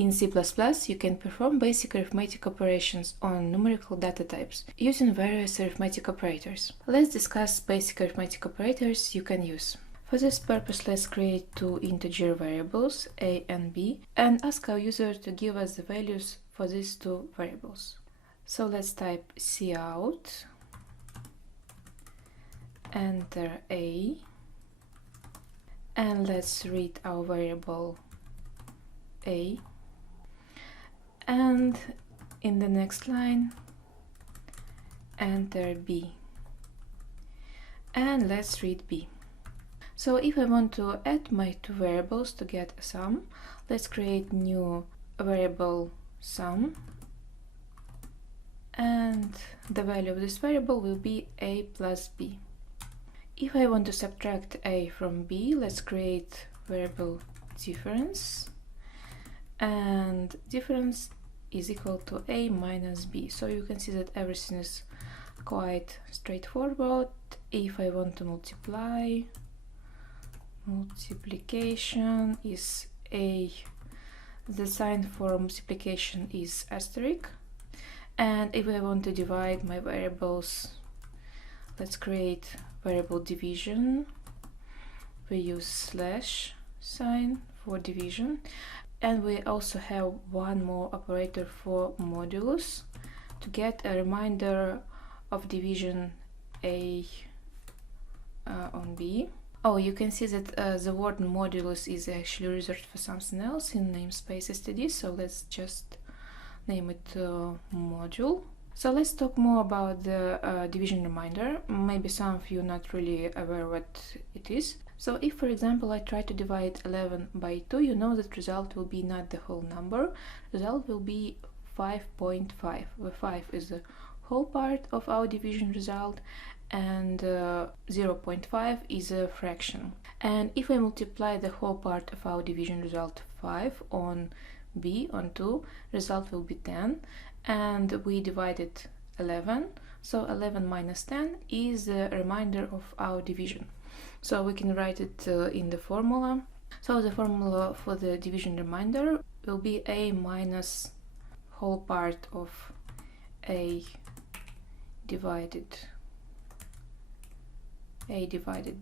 In C++, you can perform basic arithmetic operations on numerical data types using various arithmetic operators. Let's discuss basic arithmetic operators you can use. For this purpose, let's create two integer variables, a and b, and ask our user to give us the values for these two variables. So let's type cout, enter a, and let's read our variable a. And in the next line, enter b, and let's read b. So if I want to add my two variables to get a sum, let's create new variable sum, and the value of this variable will be a plus b. If I want to subtract a from b, let's create variable difference, and difference is equal to a minus b. So you can see that everything is quite straightforward. If I want to multiply, multiplication is a, the sign for multiplication is asterisk. And if I want to divide my variables, let's create variable division. We use slash sign for division. And we also have one more operator for modulus to get a reminder of division a on b. Oh, you can see that the word modulus is actually reserved for something else in namespace std, so let's just name it module. So let's talk more about the division reminder. Maybe some of you are not really aware what it is. So if, for example, I try to divide 11 by 2, you know that result will be not the whole number. Result will be 5.5, where 5 is the whole part of our division result, and 0.5 is a fraction. And if I multiply the whole part of our division result 5 on b, on 2, result will be 10, and we divided 11, so 11 minus 10 is the remainder of our division. So we can write it in the formula. So the formula for the division remainder will be a minus whole part of a divided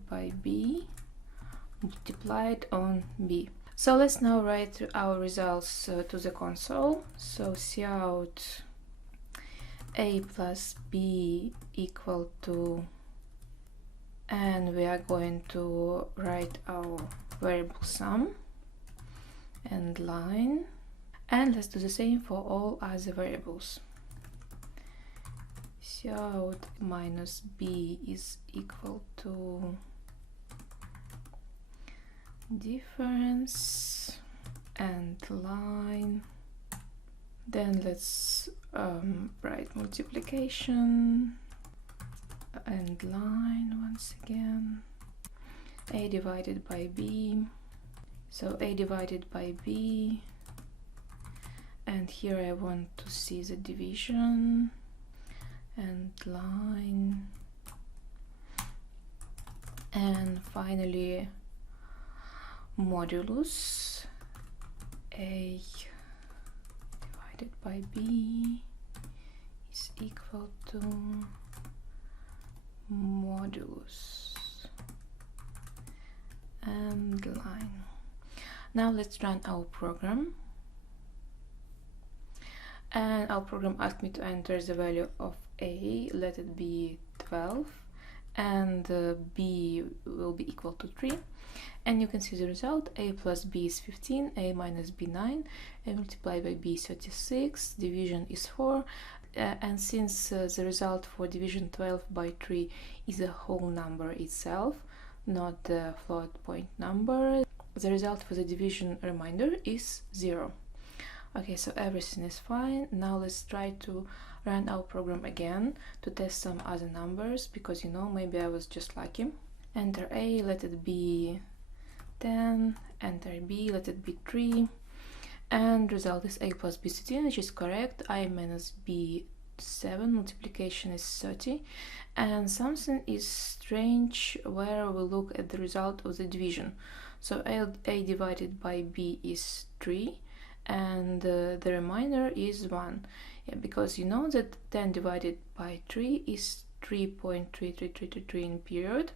by b multiplied on b. So let's now write our results to the console. So cout a plus b equal to, and we are going to write our variable sum and line, and let's do the same for all other variables. Cout minus b is equal to difference and line. Then let's write multiplication and line once again. A divided by b, so a divided by b, and here I want to see the division and line, and finally modulus a divided by b is equal to modulus and line. Now let's run our program, and our program asked me to enter the value of a, let it be 12, and b will be equal to 3, and you can see the result. A plus b is 15, a minus b 9, a multiplied by b 36, division is 4, and since the result for division 12 by 3 is a whole number itself, not the float point number, the result for the division remainder is 0. Okay, so everything is fine. Now let's try to run our program again to test some other numbers, because you know, maybe I was just lucky. Enter a, let it be 10, enter b, let it be 3, and result is a plus b 13, which is correct. I minus b 7, multiplication is 30, and something is strange where we look at the result of the division. So a divided by b is 3, and the remainder is 1. Yeah, because you know that 10 divided by 3 is 3.3333 in period,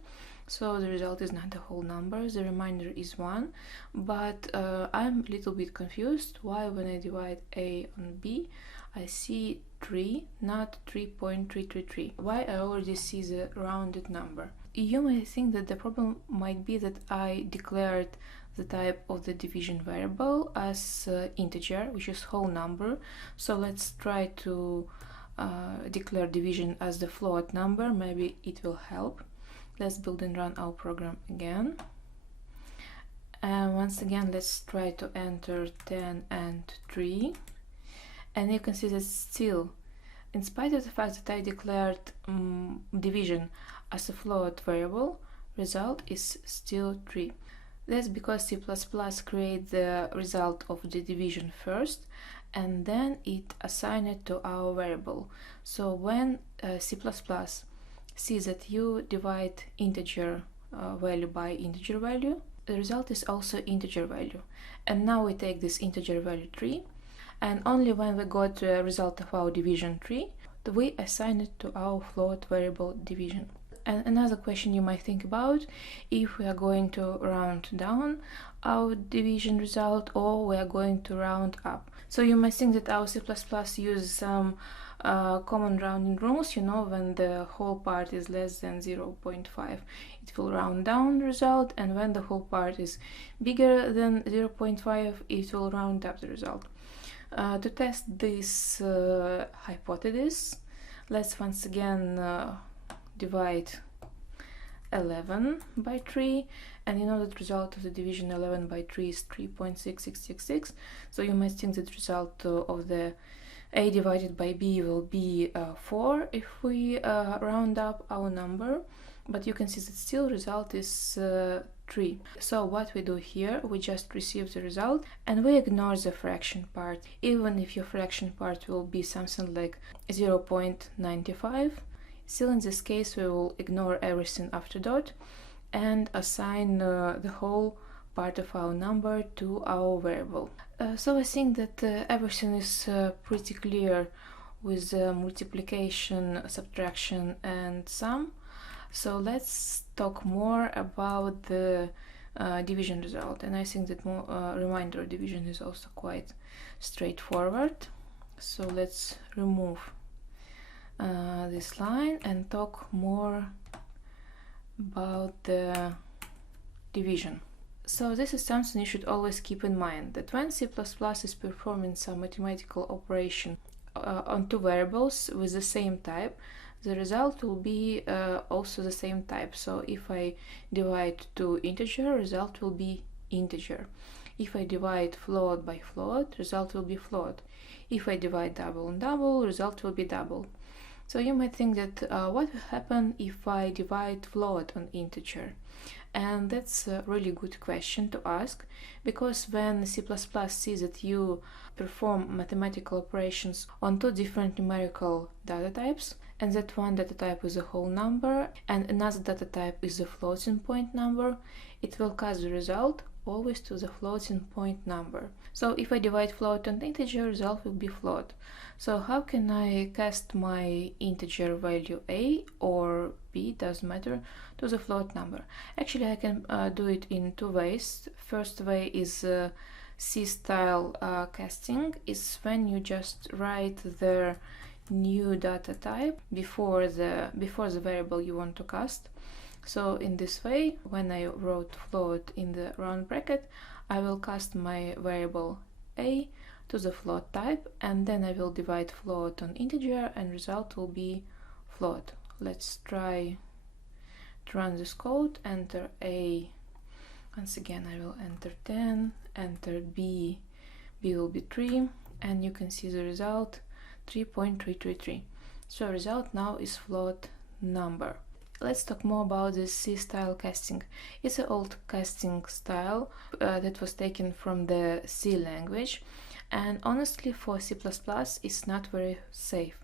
so the result is not a whole number, the remainder is 1. But I'm a little bit confused why when I divide A on B I see 3, not 3.333. Why I already see the rounded number? You may think that the problem might be that I declared the type of the division variable as integer, which is whole number. So let's try to declare division as the float number. Maybe it will help. Let's build and run our program again. And once again, let's try to enter 10 and 3. And you can see that still, in spite of the fact that I declared division as a float variable, result is still 3. That's because C++ creates the result of the division first, and then it assigns it to our variable. So when C++ sees that you divide integer value by integer value, the result is also integer value. And now we take this integer value 3, and only when we got the result of our division 3, we assign it to our float variable division. And another question you might think about, if we are going to round down our division result or we are going to round up. So you might think that our C++ uses some common rounding rules, you know, when the whole part is less than 0.5, it will round down the result, and when the whole part is bigger than 0.5, it will round up the result. To test this hypothesis, let's once again divide 11 by 3, and you know that result of the division 11 by 3 is 3.6666. So you might think that the result of the A divided by B will be 4 if we round up our number, but you can see that still result is 3. So what we do here, we just receive the result and we ignore the fraction part. Even if your fraction part will be something like 0.95, still in this case we will ignore everything after dot and assign the whole part of our number to our variable. So I think that everything is pretty clear with multiplication, subtraction and sum. So let's talk more about the division result, and I think that remainder division is also quite straightforward. So let's remove this line and talk more about the division. So this is something you should always keep in mind, that when C++ is performing some mathematical operation on two variables with the same type, the result will be also the same type. So if I divide two integer, result will be integer. If I divide float by float, result will be float. If I divide double on double, result will be double. So you might think that what will happen if I divide float on integer? And that's a really good question to ask, because when C++ sees that you perform mathematical operations on two different numerical data types, and that one data type is a whole number and another data type is a floating point number, it will cast the result always to the floating point number. So if I divide float on integer, result will be float. So how can I cast my integer value A or B, doesn't matter, to the float number? Actually, I can do it in two ways. First way is C-style casting, is when you just write the new data type before the variable you want to cast. So in this way, when I wrote float in the round bracket, I will cast my variable A to the float type, and then I will divide float on integer and result will be float. Let's try to run this code. Enter A. Once again I will enter 10, enter B, B will be 3, and you can see the result 3.333. So result now is float number. Let's talk more about this C-style casting. It's an old casting style that was taken from the C language, and honestly for C++ it's not very safe.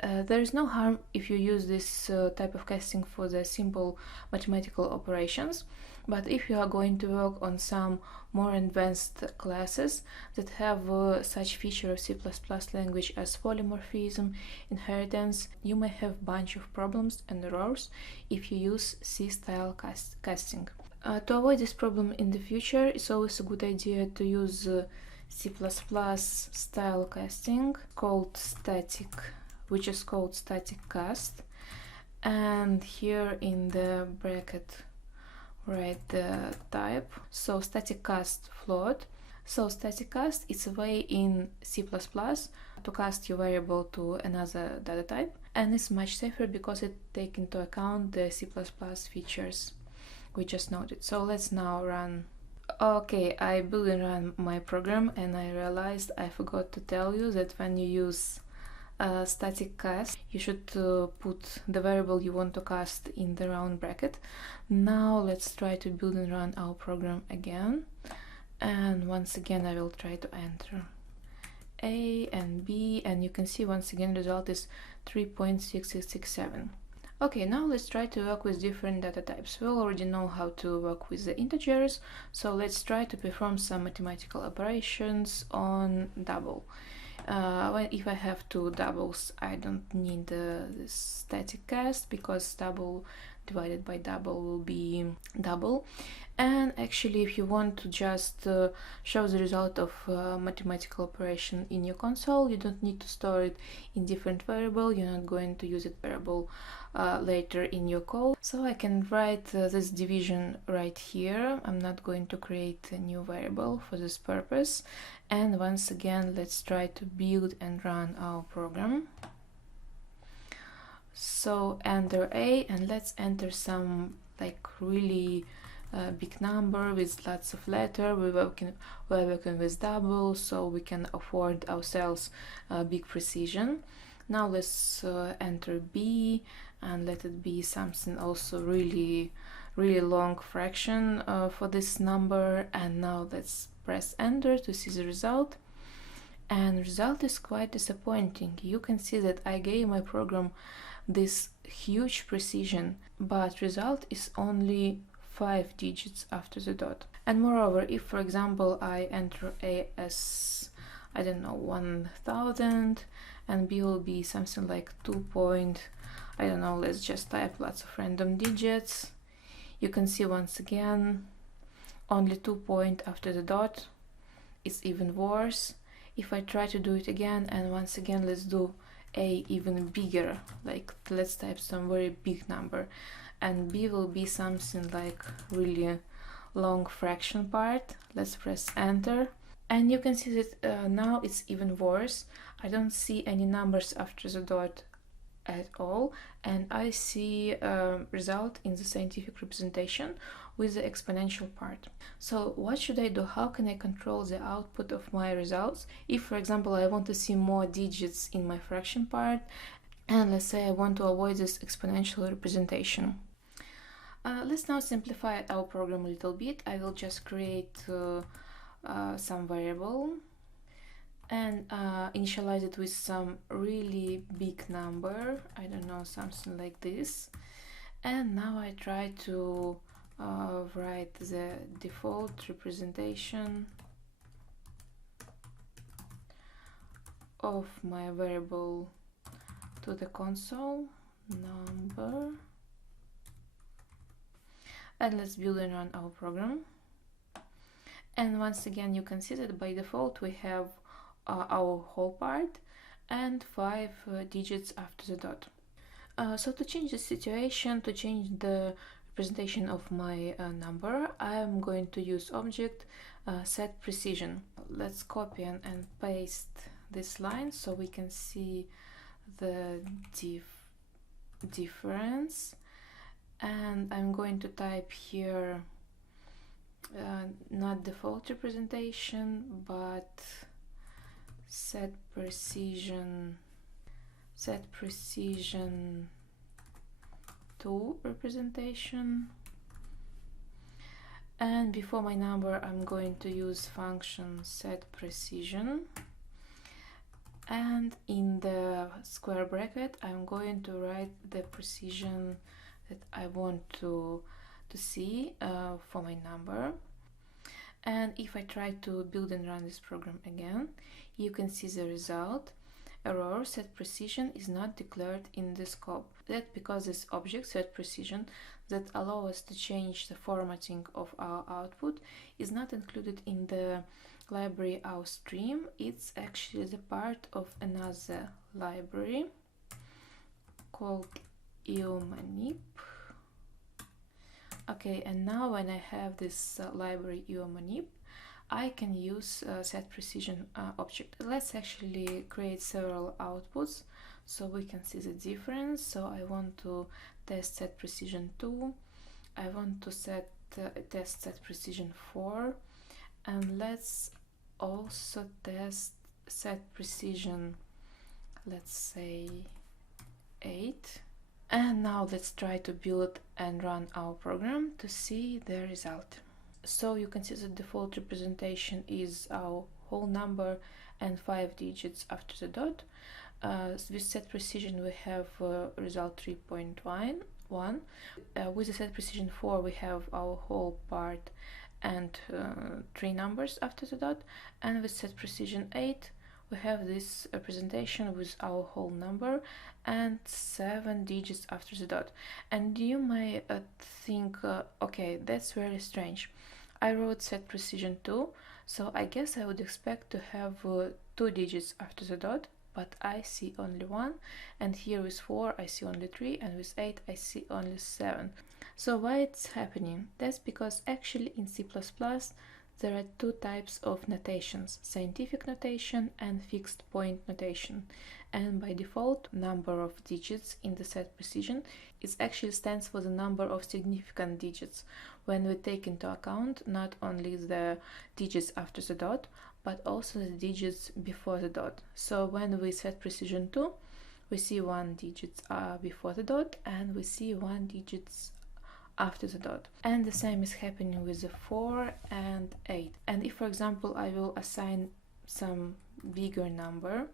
There is no harm if you use this type of casting for the simple mathematical operations, But if you are going to work on some more advanced classes that have such feature of C++ language as polymorphism, inheritance, you may have bunch of problems and errors if you use C-style casting. To avoid this problem in the future, it's always a good idea to use C++ style casting which is called static cast, and here in the bracket write the type. So static cast float. So static cast is a way in C++ to cast your variable to another data type, and it's much safer because it takes into account the C++ features we just noted. So let's now run. Okay, I built and ran my program, and I realized I forgot to tell you that when you use static cast, you should put the variable you want to cast in the round bracket. Now let's try to build and run our program again, and once again I will try to enter A and B, and you can see once again the result is 3.6667. Okay, now let's try to work with different data types. We already know how to work with the integers, so let's try to perform some mathematical operations on double. If I have two doubles, I don't need this static cast, because double divided by double will be double. And actually, if you want to just show the result of mathematical operation in your console, you don't need to store it in different variable. You're not going to use it variable later in your code. So I can write this division right here. I'm not going to create a new variable for this purpose. And once again, let's try to build and run our program. So enter A, and let's enter some like really big number with lots of letters. We're working with double, so we can afford ourselves big precision. Now let's enter B, and let it be something also really long fraction for this number. And now let's press enter to see the result, and result is quite disappointing. You can see that I gave my program this huge precision, but result is only 5 digits after the dot. And moreover, if for example I enter A as, I don't know, 1000, and B will be something like 2 point, I don't know, let's just type lots of random digits, you can see once again only 2 point after the dot. It's even worse. If I try to do it again, and once again let's do A even bigger, like let's type some very big number, and B will be something like really long fraction part. Let's press enter, and you can see that now it's even worse. I don't see any numbers after the dot at all, and I see result in the scientific representation with the exponential part. So what should I do? How can I control the output of my results? If for example I want to see more digits in my fraction part, and let's say I want to avoid this exponential representation. Let's now simplify our program a little bit. I will just create some variable and initialize it with some really big number, I don't know, something like this. And now I try to write the default representation of my variable to the console number, and let's build and run our program. And once again you can see that by default we have our whole part and 5 digits after the dot. So to change the situation, to change the representation of my number, I am going to use object set precision. Let's copy and paste this line so we can see the difference. And I'm going to type here not default representation, but set precision 2 representation. And before my number I'm going to use function set precision, and in the square bracket I'm going to write the precision that I want to to see for my number. And if I try to build and run this program again, you can see the result. Error, set precision is not declared in the scope. That's because this object, set precision, that allows us to change the formatting of our output is not included in the library OurStream. It's actually the part of another library called EOManip. Okay, and now when I have this library EOManip, I can use set precision object. Let's actually create several outputs so we can see the difference. So I want to test set precision 2, I want to test set precision 4, and let's also test set precision, let's say 8. And now let's try to build and run our program to see the result. So you can see the default representation is our whole number and 5 digits after the dot. With set precision we have result 3.1. With the set precision 4 we have our whole part and 3 numbers after the dot. And with set precision 8 we have this representation with our whole number and 7 digits after the dot. And you may think, okay, that's very strange. I wrote set precision 2, so I guess I would expect to have 2 digits after the dot, but I see only 1, and here with 4 I see only 3, and with 8 I see only 7. So why it's happening? That's because actually in C++ there are 2 types of notations, scientific notation and fixed point notation. And by default, number of digits in the set precision actually stands for the number of significant digits, when we take into account not only the digits after the dot, but also the digits before the dot. So when we set precision 2, we see 1 digit before the dot, and we see 1 digit after the dot. And the same is happening with the 4 and 8. And if, for example, I will assign some bigger number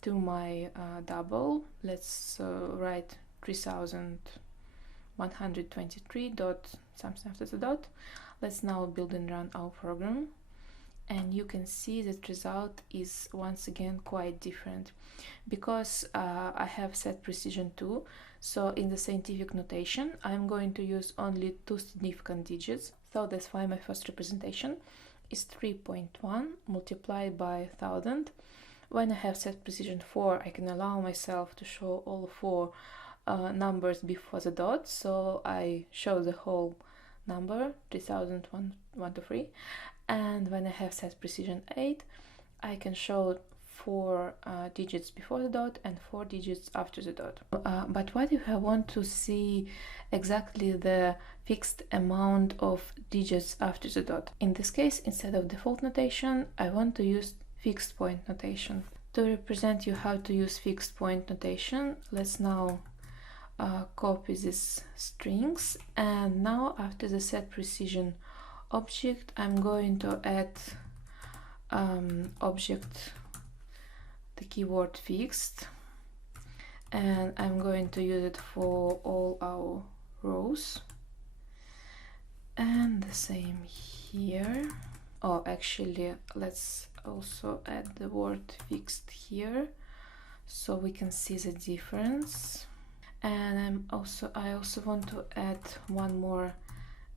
to my double, let's write 3123 dot something after the dot. Let's now build and run our program, and you can see that result is once again quite different, because I have set precision 2. So in the scientific notation I'm going to use only 2 significant digits, so that's why my first representation is 3.1 multiplied by 1000. When I have set precision 4, I can allow myself to show all 4 numbers before the dot, so I show the whole number 3123. And when I have set precision 8, I can show 4 digits before the dot and 4 digits after the dot. But what if I want to see exactly the fixed amount of digits after the dot? In this case, instead of default notation, I want to use fixed point notation. To represent you how to use fixed point notation, let's now copy these strings, and now after the set precision object I'm going to add object, the keyword fixed, and I'm going to use it for all our rows, and the same here. Oh, actually let's also add the word fixed here so we can see the difference. And I also want to add one more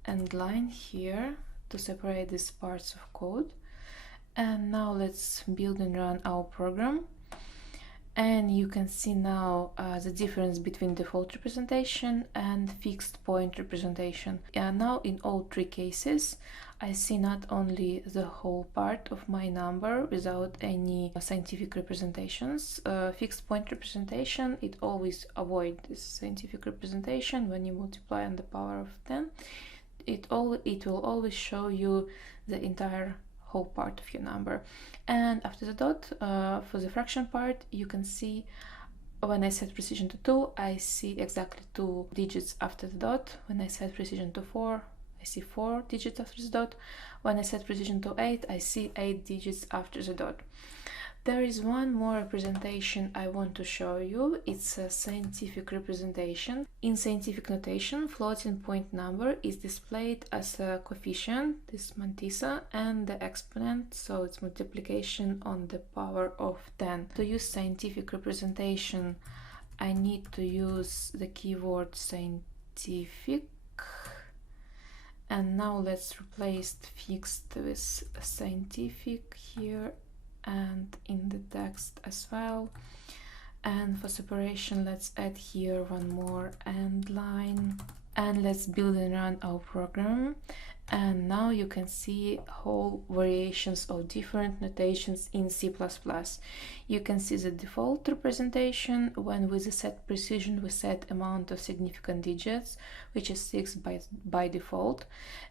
end line here to separate these parts of code. And now let's build and run our program, and you can see now the difference between default representation and fixed point representation. And now in all 3 cases I see not only the whole part of my number without any scientific representations. Fixed point representation, it always avoids this scientific representation. When you multiply on the power of 10, it will always show you the entire whole part of your number. And after the dot, for the fraction part, you can see when I set precision to 2, I see exactly 2 digits after the dot. When I set precision to 4, I see 4 digits after the dot. When I set precision to 8, I see 8 digits after the dot. There is one more representation I want to show you. It's a scientific representation. In scientific notation, floating point number is displayed as a coefficient, this mantissa, and the exponent, so it's multiplication on the power of 10. To use scientific representation, I need to use the keyword scientific. And now let's replace fixed with scientific here and in the text as well. And for separation, let's add here one more end line. And let's build and run our program. And now you can see whole variations of different notations in C++. You can see the default representation when with the set precision we set amount of significant digits, which is 6 by default.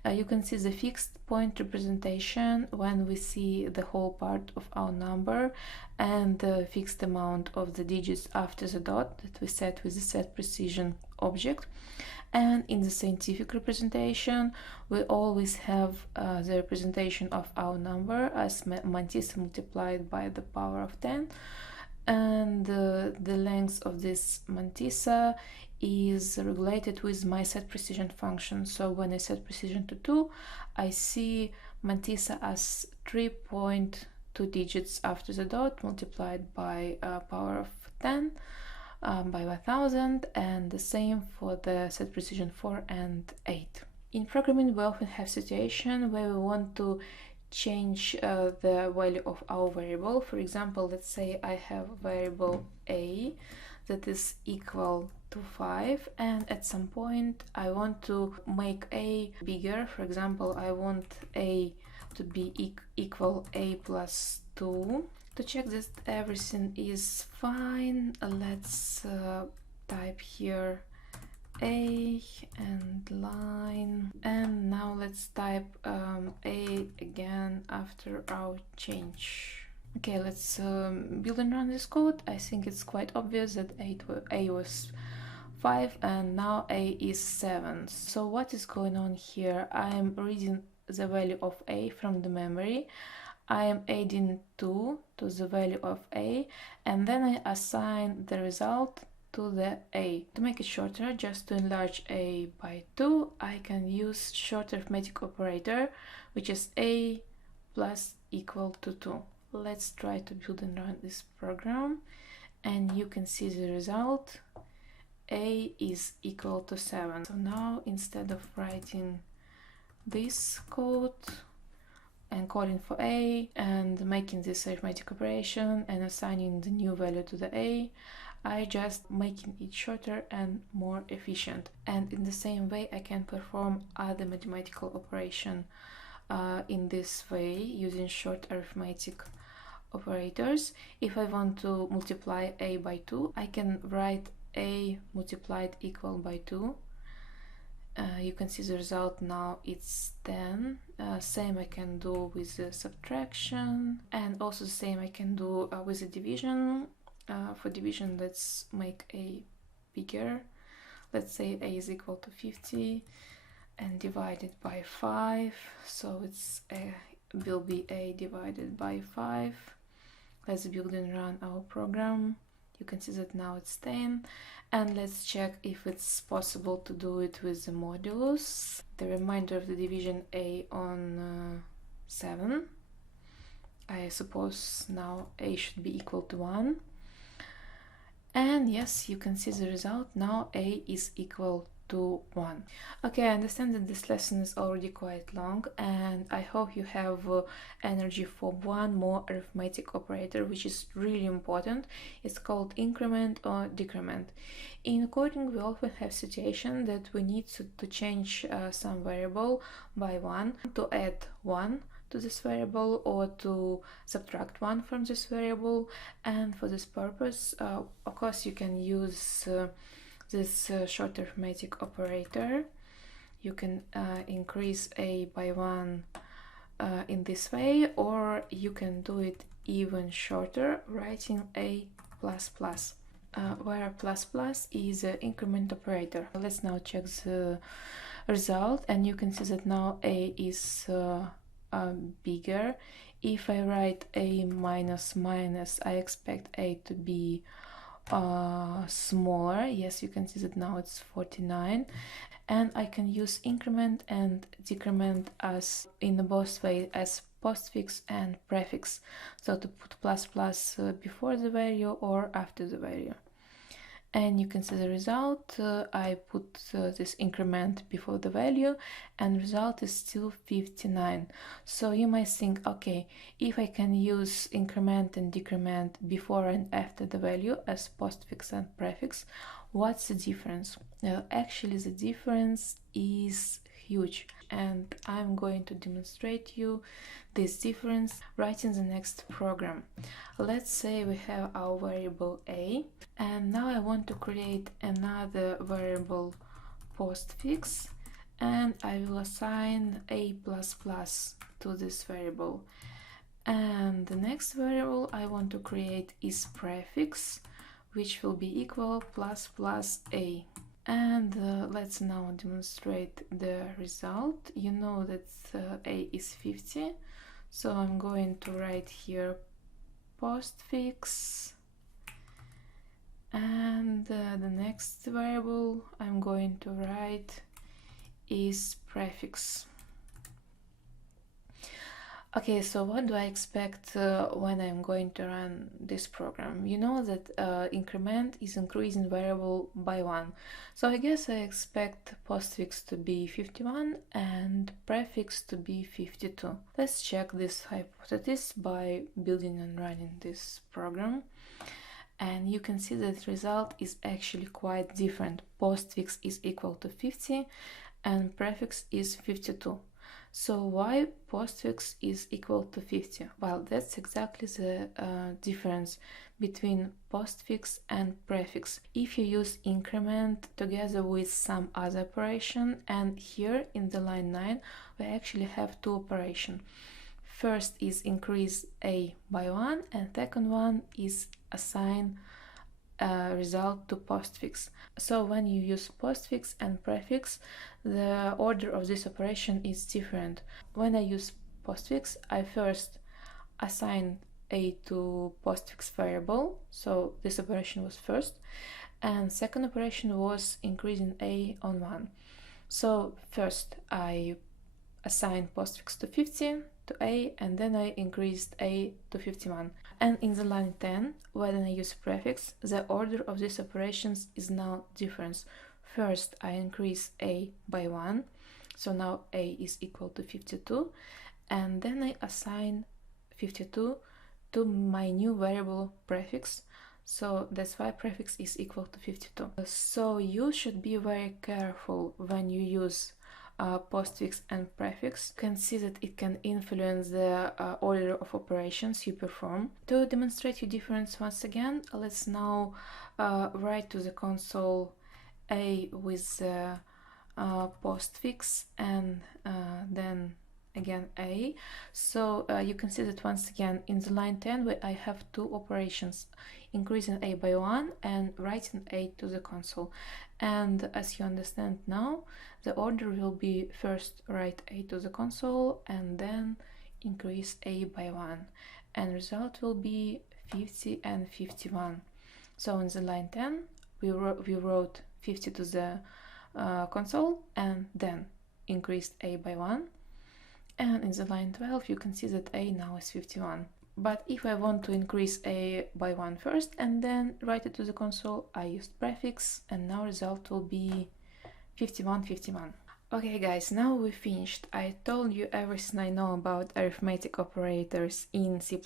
You can see the fixed point representation when we see the whole part of our number and the fixed amount of the digits after the dot that we set with the set precision object. And in the scientific representation, we always have the representation of our number as mantissa multiplied by the power of 10. And the length of this mantissa is regulated with my set precision function. So when I set precision to 2, I see mantissa as 3.2 digits after the dot multiplied by power of 10. By 1000, and the same for the set precision 4 and 8. In programming, we often have situation where we want to change the value of our variable. For example, let's say I have variable a that is equal to 5, and at some point I want to make a bigger. For example, I want a to be equal a plus 2. To check that everything is fine, let's type here a and line, and now let's type a again after our change. Okay, let's build and run this code. I think it's quite obvious that a was 5 and now a is 7. So what is going on here? I am reading the value of a from the memory. I am adding 2 to the value of a, and then I assign the result to the a. To make it shorter, just to enlarge a by 2, I can use short arithmetic operator, which is a plus equal to 2. Let's try to build and run this program, and you can see the result. A is equal to 7. So now instead of writing this code and calling for a and making this arithmetic operation and assigning the new value to the a, I just making it shorter and more efficient. And in the same way I can perform other mathematical operation in this way using short arithmetic operators. If I want to multiply a by 2, I can write a multiplied equal by 2. You can see the result now, it's 10. Same I can do with the subtraction, and also the same I can do with the division. For division, let's make a bigger. Let's say a is equal to 50 and divided by 5, so it's will be a divided by 5. Let's build and run our program. You can see that now it's 10, and let's check if it's possible to do it with the modulus. The remainder of the division a on 7. I suppose now a should be equal to 1. And yes, you can see the result. Now a is equal to 1. Okay, I understand that this lesson is already quite long, and I hope you have energy for one more arithmetic operator, which is really important. It's called increment or decrement. In coding, we often have situation that we need to change some variable by 1, to add 1 to this variable, or to subtract 1 from this variable. And for this purpose, of course, you can use this short arithmetic operator. You can increase a by 1 in this way, or you can do it even shorter, writing a plus plus, where plus plus is an increment operator. Let's now check the result, and you can see that now a is bigger If I write a minus minus, I expect a to be smaller. Yes, you can see that now it's 49. And I can use increment and decrement as in both ways, as postfix and prefix. So to put plus plus before the value or after the value. And you can see the result. I put this increment before the value, and result is still 59. So you might think, okay, if I can use increment and decrement before and after the value as postfix and prefix, what's the difference? Actually, the difference is huge, and I'm going to demonstrate you this difference right in the next program. Let's say we have our variable a, and now I want to create another variable postfix, and I will assign a++ to this variable. And the next variable I want to create is prefix, which will be equal plus a. And let's now demonstrate the result. You know that a is 50, so I'm going to write here postfix, and the next variable I'm going to write is prefix. Okay, so what do I expect when I'm going to run this program? You know that increment is increasing variable by 1. So I guess I expect postfix to be 51 and prefix to be 52. Let's check this hypothesis by building and running this program. And you can see that the result is actually quite different. Postfix is equal to 50 and prefix is 52. So why postfix is equal to 50? Well, that's exactly the difference between postfix and prefix. If you use increment together with some other operation, and here in the line 9 we actually have two operations. First is increase a by 1, and second one is assign result to postfix. So when you use postfix and prefix, the order of this operation is different. When I use postfix, I first assign a to postfix variable, so this operation was first, and second operation was increasing a on 1. So first I assigned postfix to 50 to a, and then I increased a to 51. And in the line 10, when I use prefix, the order of these operations is now different. First I increase a by 1, so now a is equal to 52, and then I assign 52 to my new variable prefix, so that's why prefix is equal to 52. So you should be very careful when you use postfix and prefix. You can see that it can influence the order of operations you perform. To demonstrate your difference once again, let's now write to the console a with the postfix and then again a. So you can see that once again in the line 10 where I have two operations, increasing a by 1 and writing a to the console. And as you understand now, the order will be first write a to the console and then increase a by 1, and result will be 50 and 51. So in the line 10 we wrote 50 to the console and then increased a by 1, and in the line 12 you can see that a now is 51. But if I want to increase a by 1 first and then write it to the console, I used prefix, and now result will be 51, 51. Okay guys, now we finished. I told you everything I know about arithmetic operators in C++.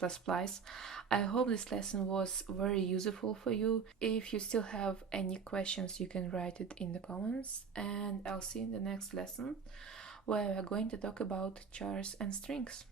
I hope this lesson was very useful for you. If you still have any questions, you can write it in the comments, and I'll see you in the next lesson, where we're going to talk about chars and strings.